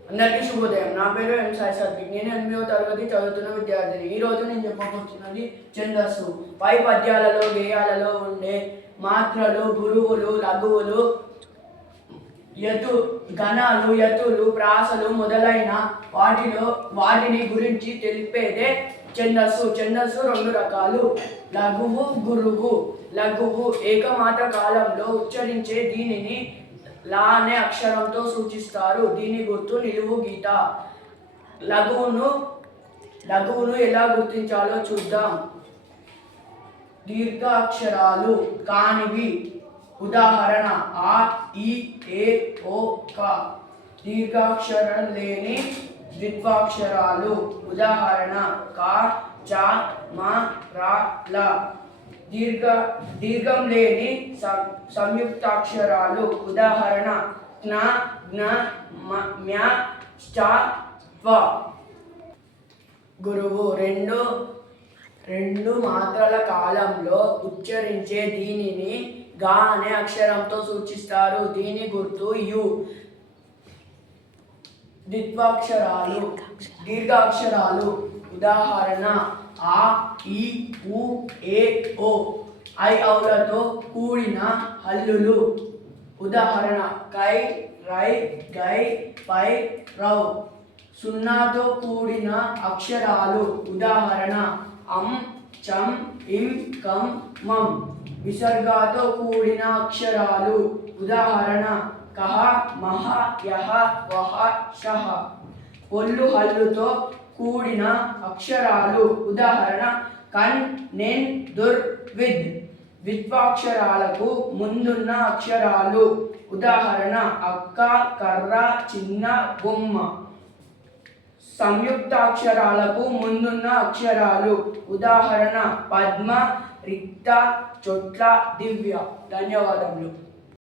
అందరికీ శుభోదయం. నా పేరు ఎం సాయి సాత్విక్. నేను ఎనిమిదవ తరగతి చదువుతున్న విద్యార్థిని. ఈ రోజు నేను చెప్పబోతున్నది ఛందస్సు. పై పద్యాలలో గేయాలలో ఉండే మాత్రలు గురువులు లఘువులు యతు గణాలు యతులు ప్రాసలు మొదలైన వాటిలో వాటిని గురించి తెలిపేదే ఛందస్సు. ఛందస్సు రెండు రకాలు. లఘువు గురువు. లఘువు ఏకమాత్ర కాలంలో ఉచ్చరించే దీనిని లా అనే అక్షరంతో సూచిస్తారు. దీని గుర్తు నిలువు గీత. లఘువును లఘువును ఎలా గుర్తించాలో చూద్దాం. దీర్ఘ అక్షరాలు కానివి. ఉదాహరణ ఆ ఈ ఏ ఓ క. దీర్ఘాక్షరం లేని ద్విత్వాక్షరాలు. ఉదాహరణ కా చా మా రా లా. దీర్ఘ దీర్ఘం లేని సంయుక్తాక్షరాలు. ఉదాహరణ జ్ఞ జ్ఞ మ్య గురువు రెండు రెండు మాత్రల కాలంలో ఉచ్చరించే దీనిని గా అనే అక్షరంతో సూచిస్తారు. దీని గుర్తు యు. ద్విత్వాక్షరాలు. దీర్ఘాక్షరాలు. ఉదాహరణ ఆ ఈ ఉ ఏ ఓ. ఐ ఔలతో కూడిన హల్లులు. ఉదాహరణ కై రై గై పై రౌ. సున్నాతో కూడిన అక్షరాలు. ఉదాహరణ అం చం ఇం కం మం. విసర్గాతో కూడిన అక్షరాలు. ఉదాహరణ కహ మహ యహ వహ షహ. పొల్లు హల్లుతో కూడిన అక్షరాలు. ఉదాహరణ కన్ నెన్ దుర్ విద్. విద్వాక్షరాలకు ముందున్న అక్షరాలు. ఉదాహరణ అక్క కర్ర చిన్న బొమ్మ సంయుక్తాక్షరాలకు ముందున్న అక్షరాలు. ఉదాహరణ పద్మ రిక్త చొట్ల దివ్య. ధన్యవాదములు.